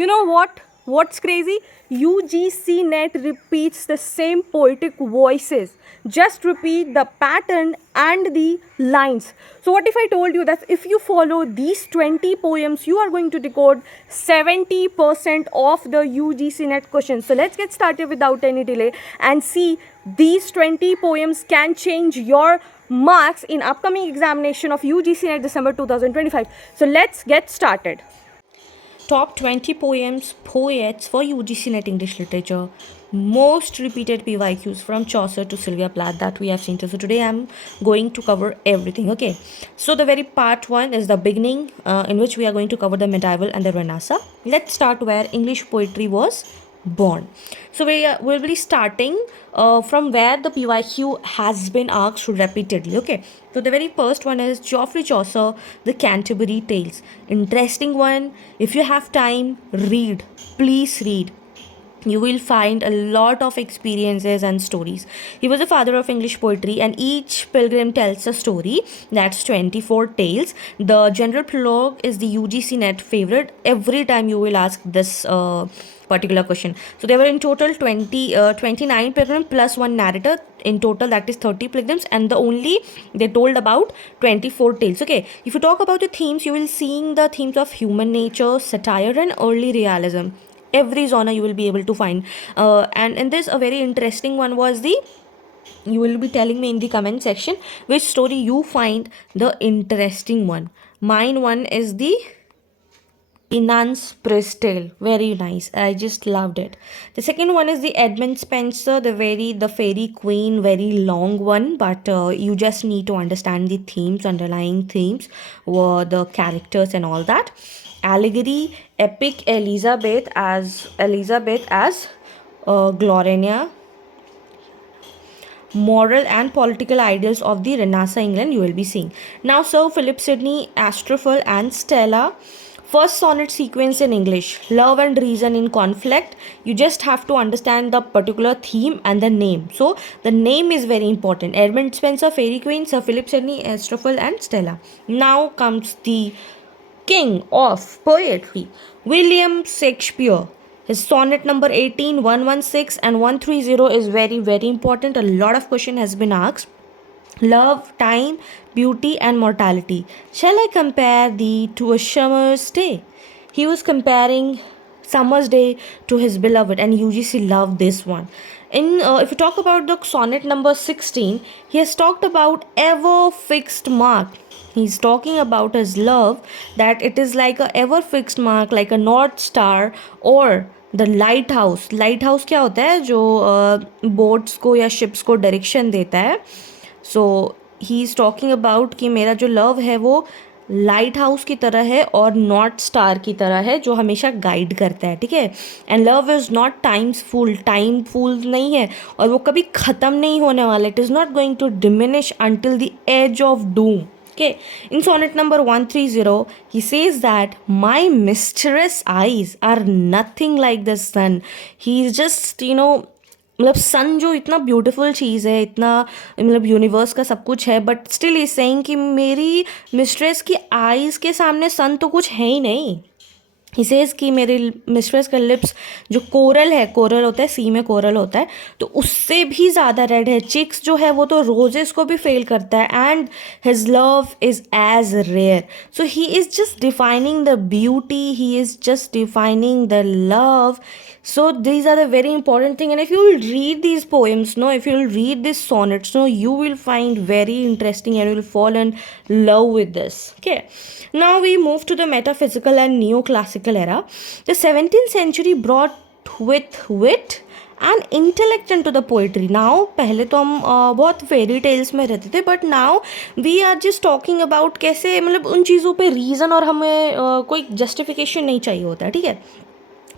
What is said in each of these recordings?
You know what? What's crazy? UGC net repeats the same poetic voices. Just repeat the pattern and the lines. So, what if I told you that if you follow these 20 poems, you are going to decode 70% of the UGC net questions? So, let's get started without any delay and see these 20 poems can change your marks in upcoming examination of UGC net December 2025. So, let's get started. Top 20 poets for UGC NET English Literature. Most repeated PYQs from Chaucer to Sylvia Plath that we have seen. So today I'm going to cover everything. Okay. So the very part one is the beginning, in which we are going to cover the medieval and the Renaissance. Let's start where English poetry was born. So we will be starting from where the PYQ has been asked repeatedly. Okay, so the very first one is Geoffrey Chaucer, The Canterbury Tales. Interesting one. If you have time, read. Please read. You will find a lot of experiences and stories. He was the father of English poetry, and each pilgrim tells a story. That's 24 tales. The general prologue is the UGC net favorite. Every time you will ask this particular question. So there were in total 29 pilgrims plus one narrator. In total, that is 30 pilgrims, and they told about 24 tales. Okay, if you talk about the themes, you will seeing the themes of human nature, satire, and early realism. Every genre you will be able to find, and in this a very interesting one was you will be telling me in the comment section which story you find the interesting one. Mine one is the Nun's Priest Tale. Very nice. I just loved it. The second one is the Edmund Spenser, the Fairy Queen, very long one, but you just need to understand the themes, underlying themes, the characters and all that. Allegory, epic Elizabeth as Gloriana. Moral and political ideals of the Renaissance England you will be seeing. Now Sir Philip Sidney, Astrophel and Stella. First sonnet sequence in English, love and reason in conflict. You just have to understand the particular theme and the name. So the name is very important. Edmund Spenser, Fairy Queen, Sir Philip Sidney, Astrophel and Stella. Now comes the king of poetry, William Shakespeare. His sonnet number 18, 116 and 130 is very, very important. A lot of question has been asked. Love, time, beauty and mortality. Shall I compare thee to a summer's day? He was comparing summer's day to his beloved, and UGC loved this one. If you talk about the sonnet number 16, he has talked about ever fixed mark. He's talking about his love, that it is like a ever fixed mark, like a north star or the light house क्या होता है जो बोट्स को या शिप्स को डायरेक्शन देता है. सो he is talking about कि मेरा जो लव है वो लाइट हाउस की तरह है और नॉर्थ स्टार की तरह है जो हमेशा गाइड करता है. ठीक है. And love is not time full नहीं है और वो कभी ख़त्म नहीं होने वाला. It is not going to diminish until the edge of doom. Okay, in sonnet number 130, he says that my mistress eyes are nothing like the sun. He's just, मतलब सन जो इतना ब्यूटीफुल चीज़ है, इतना मतलब यूनिवर्स का सब कुछ है, बट स्टिल इज सेइंग कि मेरी मिस्ट्रेस की आईज़ के सामने सन तो कुछ है ही नहीं. ही सेज कि मेरे मिस्ट्रेस का लिप्स जो कोरल होता है, सी में कोरल होता है, तो उससे भी ज़्यादा रेड है. चिक्स जो है वो तो रोजेस को भी फेल करता है. And his love is as rare. So he is just defining the beauty, he is just defining the love. So these are the very important thing, and if you will read these poems, if you will read these sonnets, you will find very interesting and you will fall in love with this. Okay, now we move to the metaphysical and neoclassical era. The 17th century brought with wit and intellect into the poetry. Now पहले तो हम बहुत fairy tales में रहते थे, but now we are just talking about कैसे मतलब उन चीज़ों पे रीज़न और हमें कोई जस्टिफिकेशन नहीं चाहिए होता है. ठीक है.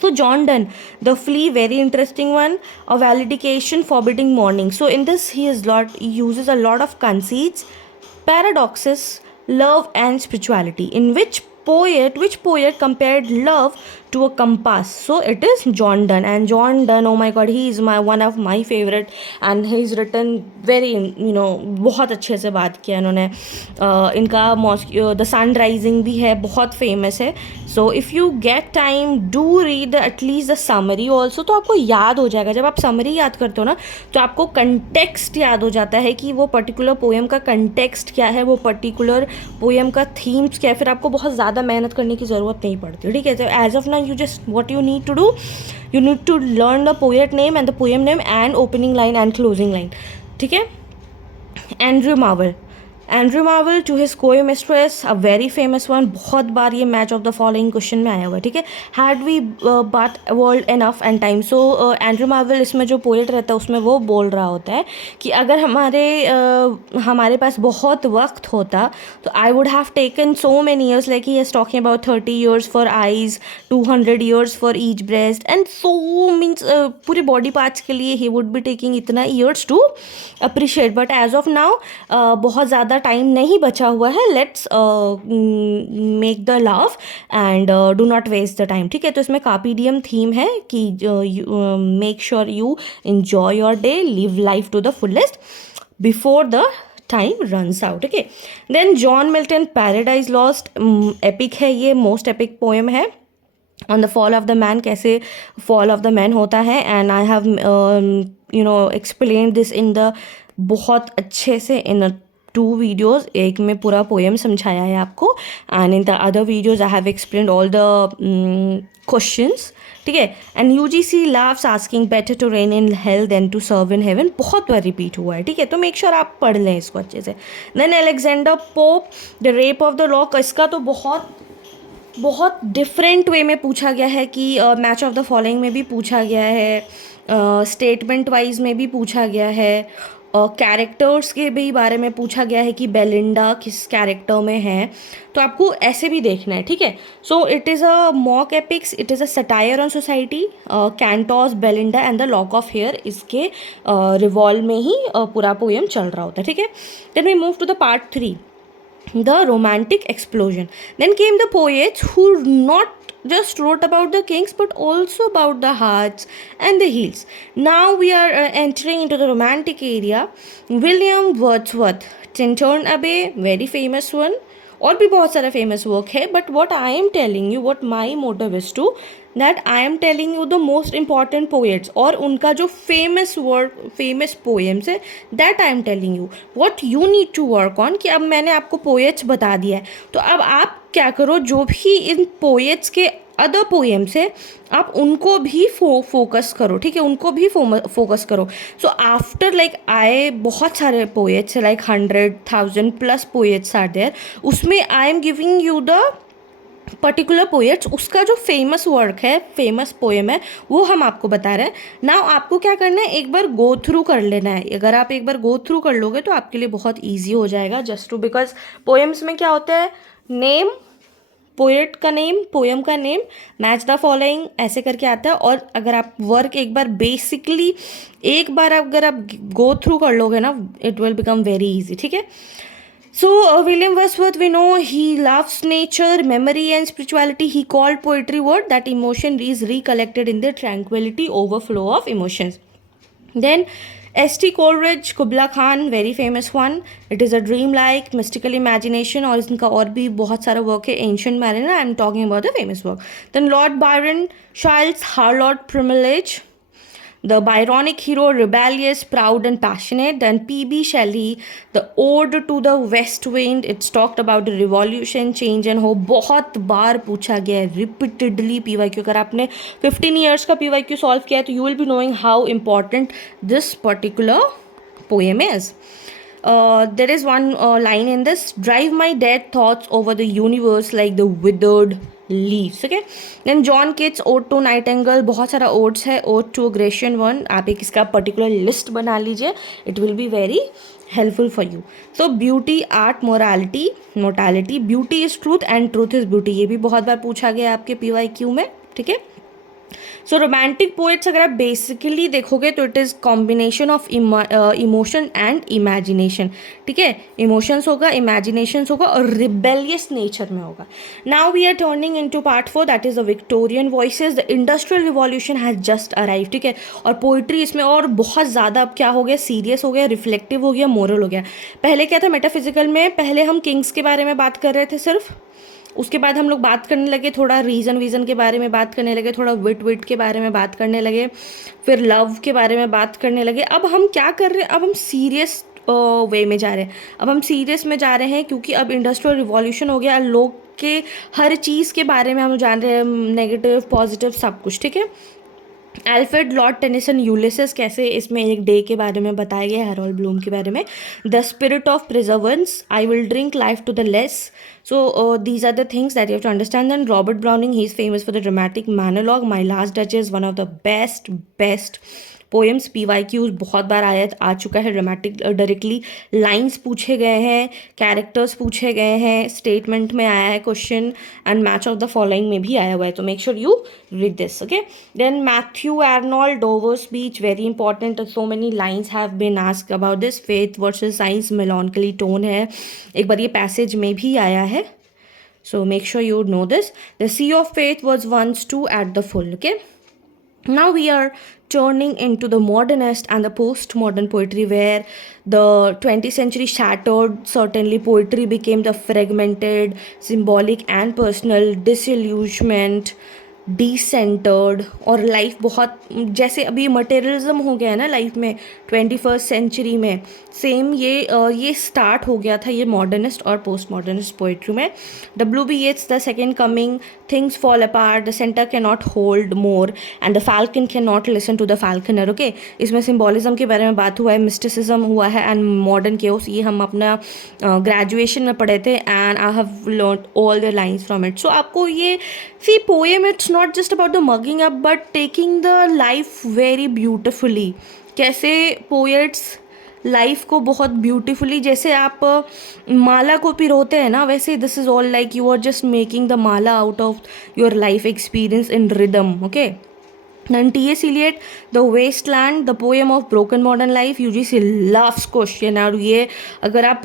So John Donne, The Flea, very interesting one. A Valediction, Forbidding Morning. So in this he uses a lot of conceits, paradoxes, love and spirituality. In which poet compared love to a compass. So it is John Donne, and John Donne, oh my god, he is my one of my favorite, and he's written very, बहुत अच्छे से बात किया इन्होंने. इनका द सन राइजिंग भी है, बहुत फेमस है. So if you get time do read at least the summary also, तो आपको याद हो जाएगा. जब आप समरी याद करते हो ना, तो आपको कंटेक्स्ट याद हो जाता है कि वो पर्टिकुलर पोएम का कंटेक्स्ट क्या है, वो पर्टिकुलर पोएम का थीम्स क्या है. फिर आपको बहुत ज़्यादा मेहनत करने की ज़रूरत नहीं पड़ती. ठीक है, तो as of now you just what you need to do, you need to learn the poet name and the poem name and opening line and closing line. ठीक है. Andrew Marvell to his coy mistress, a very famous one. बहुत बार ये match of the following question में आया हुआ है. ठीक है. Had we but world enough and time. So Andrew Marvell इसमें जो पोएट रहता है उसमें वो बोल रहा होता है कि अगर हमारे पास बहुत वक्त होता तो I would have taken so many years, like he is talking about 30 years for eyes, 200 years for each breast, and so means पूरे बॉडी पार्ट्स के लिए ही वुड बी टेकिंग इतना years to appreciate. But as of now बहुत ज़्यादा time नहीं बचा हुआ है. Let's make the love and do not waste the time. ठीक है. तो इसमें कार्पी थीम है कि make sure you enjoy your day, live life to the fullest before the time runs out. Okay. Then John Milton, Paradise Lost. Epic है ये, most epic poem है on the fall of the man, कैसे fall of the man होता है. And I have explain this in the बहुत अच्छे से इन 2 videos. एक में पूरा पोएम समझाया है आपको, and in the other videos I have explained all the questions. ठीक है. And UGC loves asking better to reign in hell than to serve in heaven. बहुत बार रिपीट हुआ है. ठीक है. तो मेक श्योर आप पढ़ लें इसको अच्छे से. Then Alexander Pope, the rape of the lock. इसका तो बहुत डिफरेंट वे में पूछा गया है कि मैच ऑफ द फॉलोइंग में भी पूछा गया है, स्टेटमेंट वाइज में भी पूछा गया है, कैरेक्टर्स के भी बारे में पूछा गया है कि बेलिंडा किस कैरेक्टर में है. तो आपको ऐसे भी देखना है. ठीक है. So it is a mock epics, it is a satire on society. Cantos, Belinda and the lock of hair, इसके रिवॉल्व में ही पूरा पोएम चल रहा होता है. ठीक है. Then we move to the part 3, the romantic explosion. Then came the poets who not just wrote about the kings but also about the hearts and the heels. Now we are entering into the romantic area. William Wordsworth, Tintern Abbey, very famous one. और भी बहुत सारा famous work है. But what I am telling you, what my motive is to that I am telling you the most important poets और उनका जो famous poems है, that I am telling you what you need to work on. कि अब मैंने आपको पोएट्स बता दिया है, तो अब आप क्या करो, जो भी इन पोएट्स के अदर पोएम्स है आप उनको भी फोकस करो. ठीक है. उनको भी फोकस करो. सो आफ्टर लाइक आए बहुत सारे poets, like 100,000+ poets are there. उसमें I am giving you the particular poets, उसका जो फेमस वर्क है, फेमस पोएम है, वो हम आपको बता रहे हैं. नाउ आपको क्या करना है, एक बार गो थ्रू कर लेना है. अगर आप एक बार गो थ्रू कर लोगे तो आपके लिए बहुत ईजी हो जाएगा. जस्ट टू बिकॉज पोएम्स में क्या होता है, नेम, पोएट का नेम, पोएम का नेम, मैच द फॉलोइंग, ऐसे करके आता है. और अगर आप वर्क एक बार बेसिकली एक बार अगर आप गो थ्रू कर लोगे ना, it will become very easy. ठीक है. So William Wordsworth, we know he loves nature, memory and spirituality. He called poetry what? That emotion is recollected in the tranquility, overflow of emotions. Then S.T. Coleridge, Kubla Khan, very famous one. It is a dream-like, mystical imagination. और इनका और भी बहुत सारा वर्क है. Ancient Mariner, I am talking about the famous work. Then Lord Byron, Childs Harold Privilege, the Byronic hero, rebellious, proud and passionate. Then P.B. Shelley, the Ode to the West Wind. It's talked about the revolution, change and hope. बहुत बार पूछा गया है repeatedly PYQ. अगर आपने 15 years का PYQ solve किया है तो you will be knowing how important this particular poem is. There is one line in this: drive my dead thoughts over the universe like the withered leaves. Okay. Then John Keats, Ode to Nightingale. बहुत सारा odes है. Ode to a Grecian one. आप एक इसका particular list बना लीजिए. It will be very helpful for you. So beauty, art, morality, mortality. Beauty is truth and truth is beauty. ये भी बहुत बार पूछा गया आपके PYQ में. ठीक है. सो रोमांटिक पोएट्स अगर आप बेसिकली देखोगे तो it is combination of emotion and imagination, ठीक है, इमोशंस होगा, इमेजिनेशंस होगा और रिबेलियस नेचर में होगा. Now we are turning in to part 4, that is the Victorian voices. The industrial revolution has just arrive, ठीक है, और पोइट्री इसमें और बहुत ज़्यादा अब क्या हो गया, सीरियस हो गया, रिफ्लेक्टिव हो गया, मोरल हो गया. पहले क्या था मेटाफिजिकल में, पहले हम किंग्स के बारे में बात कर रहे थे सिर्फ, उसके बाद हम लोग बात करने लगे थोड़ा रीज़न वीज़न के बारे में बात करने लगे, थोड़ा विट के बारे में बात करने लगे, फिर लव के बारे में बात करने लगे. अब हम क्या कर रहे हैं, अब हम सीरियस वे में जा रहे हैं. अब हम सीरियस में जा रहे हैं क्योंकि अब इंडस्ट्रियल रिवॉल्यूशन हो गया, लोग के हर चीज़ के बारे में हम जान रहे हैं, नेगेटिव पॉजिटिव सब कुछ, ठीक है. अल्फ्रेड लॉर्ड टेनिसन यूलिसेस कैसे इसमें एक डे के बारे में बताया गया है, हैरोल्ड ब्लूम के बारे में. The spirit of perseverance, I will drink life to the lees. So these are the things that you have to understand. Then Robert Browning, he is famous for the dramatic monologue. My Last Duchess, one of the best poems. PYQs बहुत बार आ चुका है. Dramatic directly lines पूछे गए हैं, कैरेक्टर्स पूछे गए हैं, स्टेटमेंट में आया है question, and match of the following में भी आया हुआ है. तो make sure you read this, okay. Then Matthew Arnold Dover speech, very important. So many lines have been asked about this. Faith versus science, melancholy tone है, एक बार ये पैसेज में भी आया है. So make sure you know this. The sea of faith was once too at the full, okay. Now we are turning into the modernist and the postmodern poetry, where the 20th century shattered. Certainly poetry became the fragmented, symbolic and personal, disillusionment, डिसेंटर्ड, और लाइफ बहुत जैसे अभी मटेरियलिज्म हो गया है ना लाइफ में 21st सेंचुरी में, सेम ये स्टार्ट हो गया था ये मॉडर्निस्ट और पोस्ट मॉडर्निस्ट पोइट्री में. W.B. Yeats, the second coming, things fall apart, the centre can not hold more and the falcon can not listen to the falconer, okay. इसमें सिम्बॉलिज्म के बारे में बात हुआ है, मिस्टिसिज्म हुआ है एंड मॉडर्न केओस. ये हम अपना ग्रेजुएशन में पढ़े थे and I have learn all the lines from it. So आपको ये see poem, it's not just about the mugging up but taking the life very beautifully. कैसे पोएट्स लाइफ को बहुत ब्यूटीफुली, जैसे आप माला को पिरोते हैं ना, वैसे this is all like you are just making the mala out of your life experience in rhythm, okay. Then T.S. Eliot, The Wasteland, the poem of broken modern life. UGC loves question, और ये अगर आप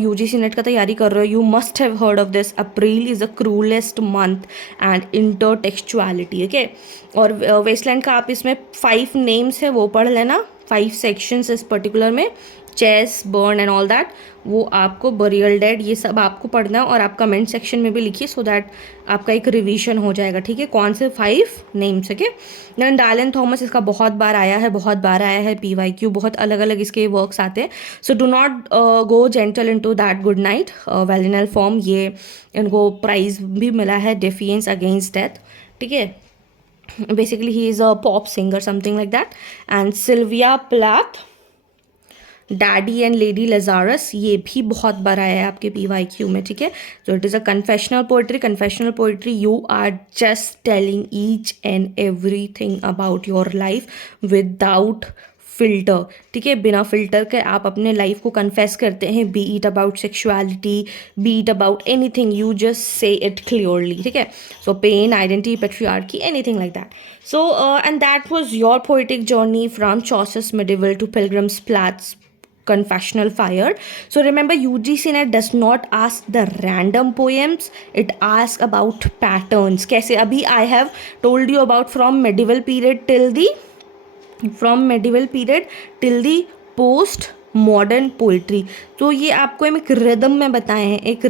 UGC net का तैयारी कर रहे हो, you must have heard of this. April is the cruelest month and intertextuality, okay. और वेस्टलैंड का आप इसमें 5 नेम्स है वो पढ़ लेना, 5 सेक्शंस इस पर्टिकुलर में, chess, burn and all that. वो आपको बरियल डेड, ये सब आपको पढ़ना है और आप कमेंट सेक्शन में भी लिखिए सो दैट आपका एक रिवीजन हो जाएगा, ठीक है. कौन से 5 नेम्स है. देन डायलन थॉमस, इसका बहुत बार आया है PYQ, बहुत अलग अलग इसके वर्क्स आते हैं. So do not go gentle into that good night, villanelle form, ये इनको प्राइज भी मिला है, डेफिएंस अगेंस्ट डेथ, ठीक है. Basically he is a pop singer, something like that. And Sylvia Plath, Daddy and Lady Lazarus, ये भी बहुत बार आया है आपके PYQ में, ठीक है. तो it is a confessional poetry. You are just telling each and every thing about your life without filter, ठीक है. बिना फिल्टर के आप अपने लाइफ को कन्फेस करते हैं, be it about sexuality, be it about anything, you just say it clearly, ठीक है. So pain, identity, patriarchy, anything like that. So, and that was your poetic journey from Chaucer's Medieval to Pilgrim's Plath's Confessional Fire. So remember, UGC net does not ask the random poems, it asks about patterns. कैसे अभी I have told you about from medieval period till the post modern poetry. तो ये आपको हम एक रिदम में बताए हैं, एक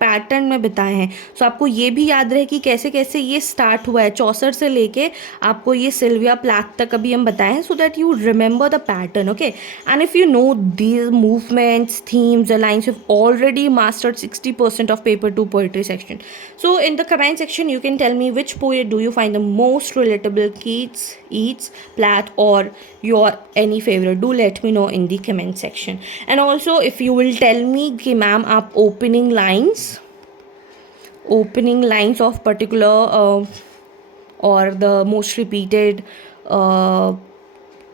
पैटर्न में बताए हैं. सो आपको ये भी याद रहे कि कैसे कैसे ये स्टार्ट हुआ है, चौसर से लेके आपको ये सिल्विया प्लैथ तक अभी हम बताए हैं, so that you remember the pattern, okay. And if you know these movements, themes, the lines, you already mastered 60% of paper 2 poetry section. So in the comment section you can tell me which poet do you find the most relatable, Keats, Yeats, Plath, और your any favorite. Do let me know in the comment section. And also if you will tell me कि मैम आप opening lines of particular or the most repeated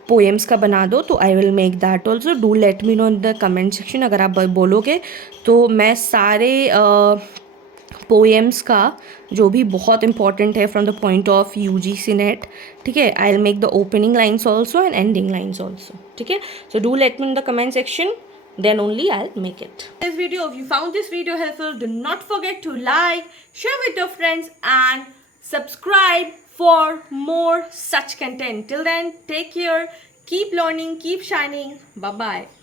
poems का बना दो, तो I will make that also. Do let me know in the comment section. अगर आप बोलोगे तो मैं सारे पोएम्स का, जो भी बहुत इंपॉर्टेंट है from the point of UGC net, ठीक है. I will make the opening lines also and ending lines also, ठीक है. So do let me in the comment section, then only I'll make it. This video, if you found this video helpful, do not forget to like, share with your friends and subscribe for more such content. Till then, take care, keep learning, keep shining. Bye bye.